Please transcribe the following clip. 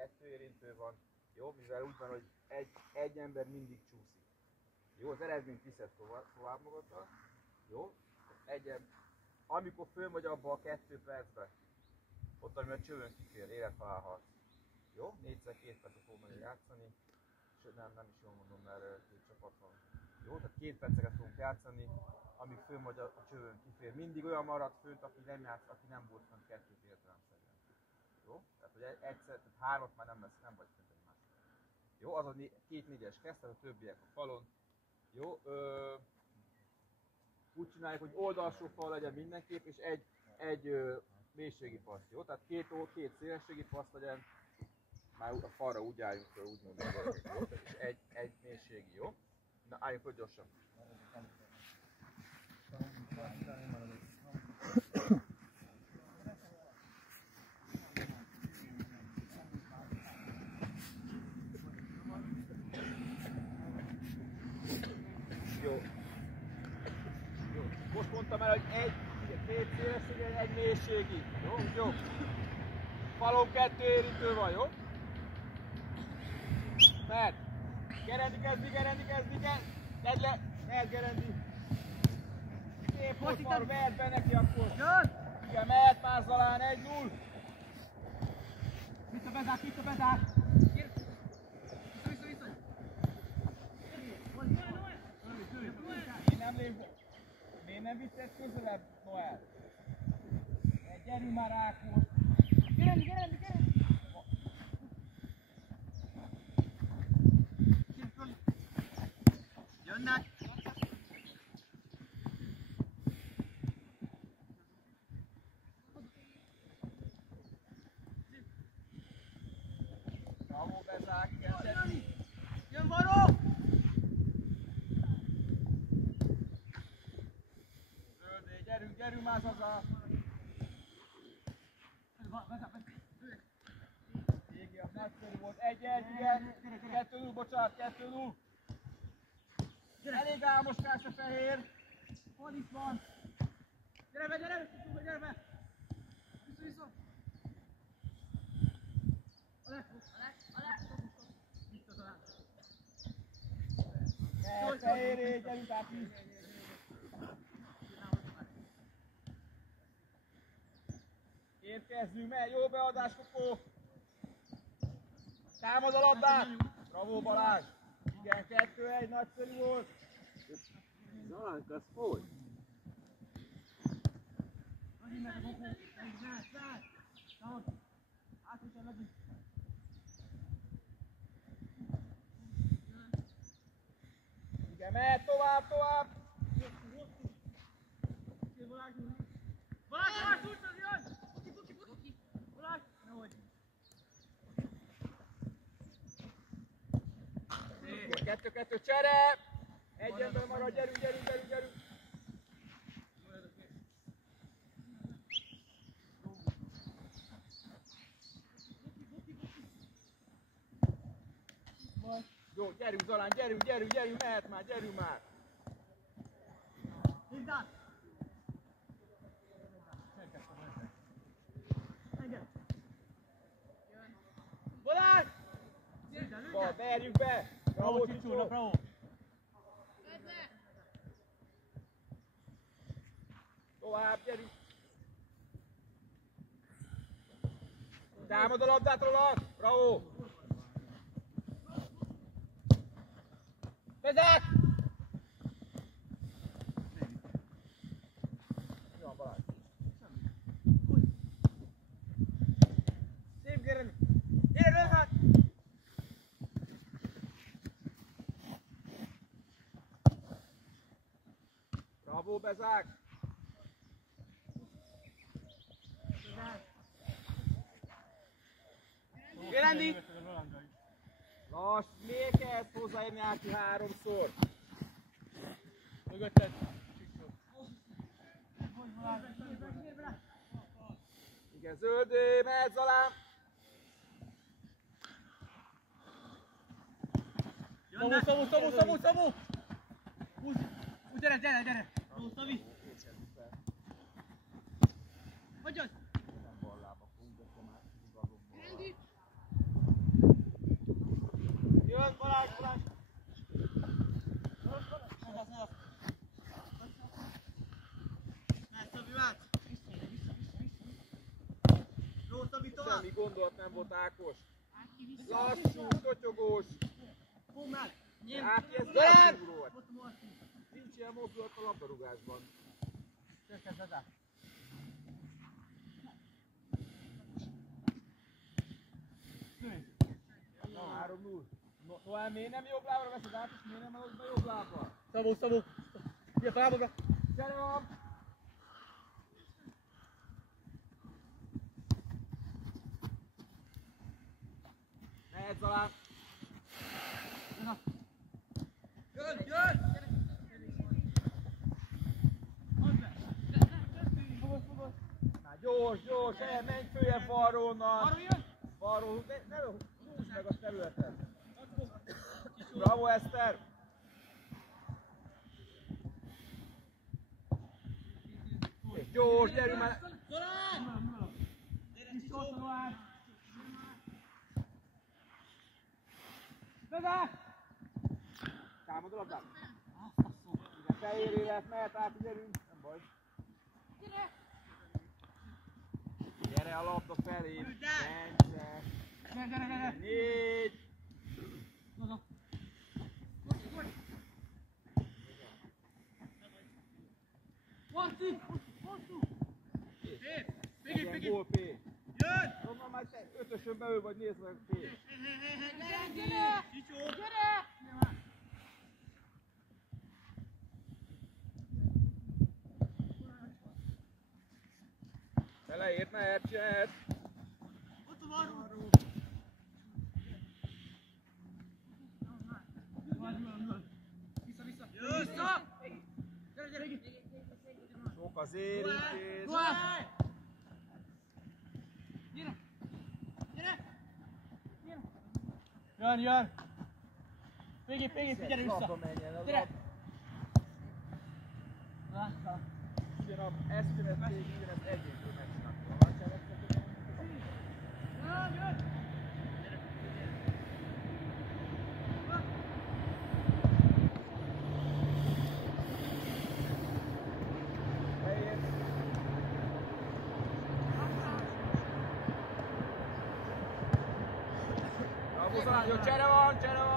2 érintő van, jó, mivel úgy van, hogy egy ember mindig csúszik. Jó, az eredményt viszed tovább magadra, jó, amikor föl vagy abba a 2 percbe, ott, ami a csövön kifér, élethalálharc. Jó, 4x2 percet fogunk meg játszani, sőt nem is jól mondom, mert 2 csapat van. Jó, tehát 2 perceket fogunk játszani, amíg fönn vagy a csövön kifér. Mindig olyan marad fönt, aki nem játsz, aki nem volt fönt 2-t értelemszerűen. Jó? Tehát, hogy egyszer, tehát 3-at már nem vagy fönt egymásra. Jó, az a 2 4-es kezd, tehát a többiek a falon. Jó, úgy csináljuk, hogy oldalsó fal legyen mindenképp, és egy mélységi passz, jó? Tehát 2 szélességi passz legyen, már a falra úgy álljunk föl, úgy mondom, jó? És egy mélységi, jó? Na, álljunk föl gyorsan. Jó. Most mondtam el, hogy 2 szélesség, egy mélységi. Jó? Falon 2 érintő van, jó? Mert Gerendi kezdi, Tedd le, mehet Gerendi. Szép volt, Faru, mehet be neki akkor. Igen, mehet már Zalán, 1-0. Vissza Bezák! Vissza! Miért nem vitted közelebb, Noel? Gyerünk már Ákos! Gerendi! Jönnek! Bravo, Bezák, kezdeni! Jön Varó! Zöldé, gyerünk már Zaza! Égi, az nagyszerű volt, 1-1, igen! 2-0, bocsánat, 2-0! Elég álmoskás a fehér! Hol itt van? Gyere be! Vissza! Vissza talán. Fehéré, gyerünk át is! Érkezzünk, mert jó beadás, Kokó! Támad a labdát! Bravo, Balázs! Igen, 2-1, nagyszerű volt! Zalánk, az hogy? Igen, mehet tovább! Balázs, úrtad, jön! Buki! Balázs! Nehogy! 2-2 csere! Egy ember marad, gyerünk! Jó, gyerünk Zalán, gyerünk, mehet már, gyerünk már! Hívdán! Balázs! Bal, berjünk be! Bravo, Csicsó! Bravo! Tovább, gyerünk! Támad a labdát róla! Bravo! Bezák! Mi van, Balázs? Szép, Gerendi! Gyere, Bezák! Bravo, Bezák! Gerendi! Lass, még kell hozzáérni Áki 3-szor. Mögötted! Igen, Zöldé, mehet Zalán! Szabó! Húzz! Gyere! Húzz, Szabi! Hagyjad! Nem ballába fogunk, de már igazom. Semmi gondolat nem volt, Ákos. Lassú, totyogós. Átjezd volt. Nincs ilyen mozdulat a labdarúgásban. Na, 3-0. Noel, miért nem jobb lábra veszed át, és miért nem adod be jobb lábra? Szabó! Ugye felállod? Gyere van! Mehetsz alá! Jön! Na gyors, menj följebb balról onnan! Balról, ne húzd meg a területet! Bravo, Eszter! És gyors, gyerünk már! Támad a labdát! Igen, fejéré lehet, mehet át, gyerünk! Nem baj! Gyere a labda felé! Gyere! 4! Igen, gól P! Ronnan már te ötösön belül vagy, nézd meg P! Gyere! Beleért, mehet, csináld! Sok az érintés! Jön! Pigi, figyelj vissza! Labba menjen, az Gyere! labda. Ezt követték, ugyanezt egyébként megcsináltam. Csere van!